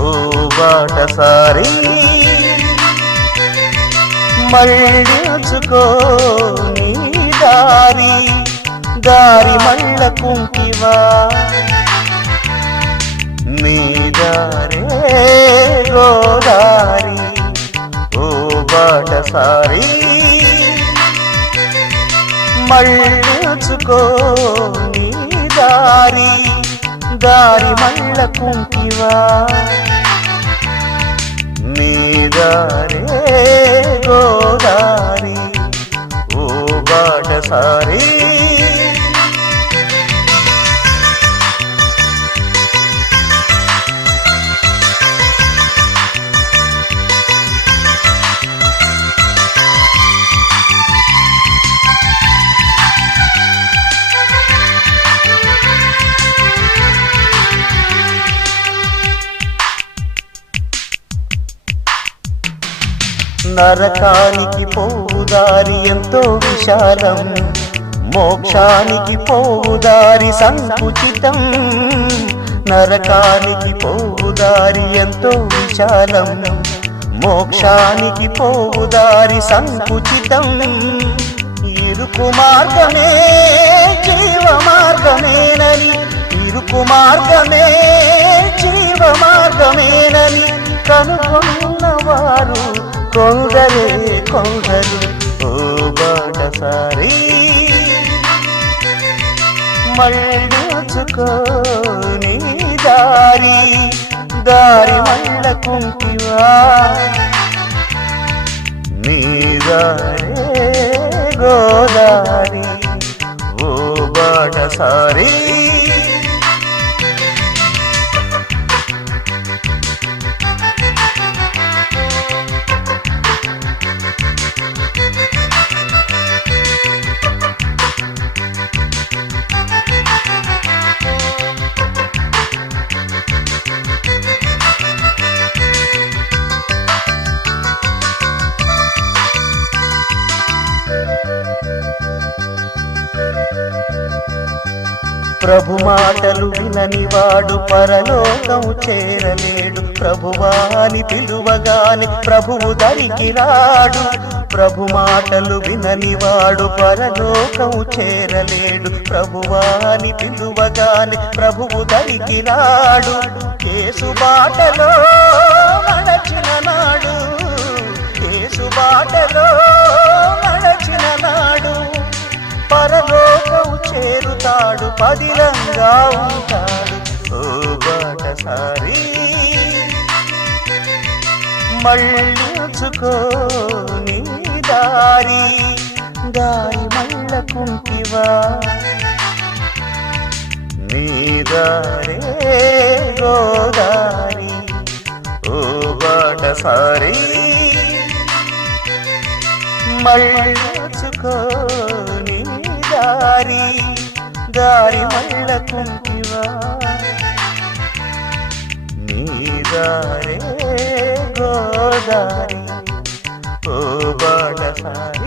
ఓ బాటసారి మళ్ళించుకో నీ దారి దారి మళ్ళకుంటివా నీ దారే గోదారి ఓ బాటసారి మళ్ళించుకో నీ దారి దారి మళ్ళకుంటివా నీ దారే గోదారి ఓ బాటసారి నరకానికి పోవుదారి ఎంతో విశాలం మోక్షానికి పోవుదారి సంకుచితం నరకానికి పోవుదారి ఎంతో విశాలం మోక్షానికి పోవుదారి సంకుచితం ఇరుకు మార్గమే జీవ మార్గమేనని ఇరుకు మార్గమే జీవ మార్గమేనని కనుగొన్నవారు కొందరే కొందరు ఓ బాటసారి మళ్ళించుకో నీ దారి దారి మళ్ళకుంటివా నీ దారే గోదారి ఓ బాటసారి ప్రభు మాటలు వినని వాడు పరలోకం చేరలేడు ప్రభువాని పిలువగాని ప్రభువు దరికి రాడు ప్రభు మాటలు వినని వాడు పరలోకం చేరలేడు ప్రభువాని పిలువగాని ప్రభువు దరికి రాడు యేసు బాటలో నడచిన నాడు యేసు బాటలో నడచిన నాడు పరలోకం చేరుతాడు పదిలంగా ఉంటాడు ఓ బాటసారి మళ్ళించుకో నీ దారి దారి మళ్ళకుంటివా నీ దారే గోదారి ఓ బాటసారి మళ్ళించుకో నీ దారి దారి మళ్ళకుంటివా నీ దారే గోదారి ఓ బాటసారి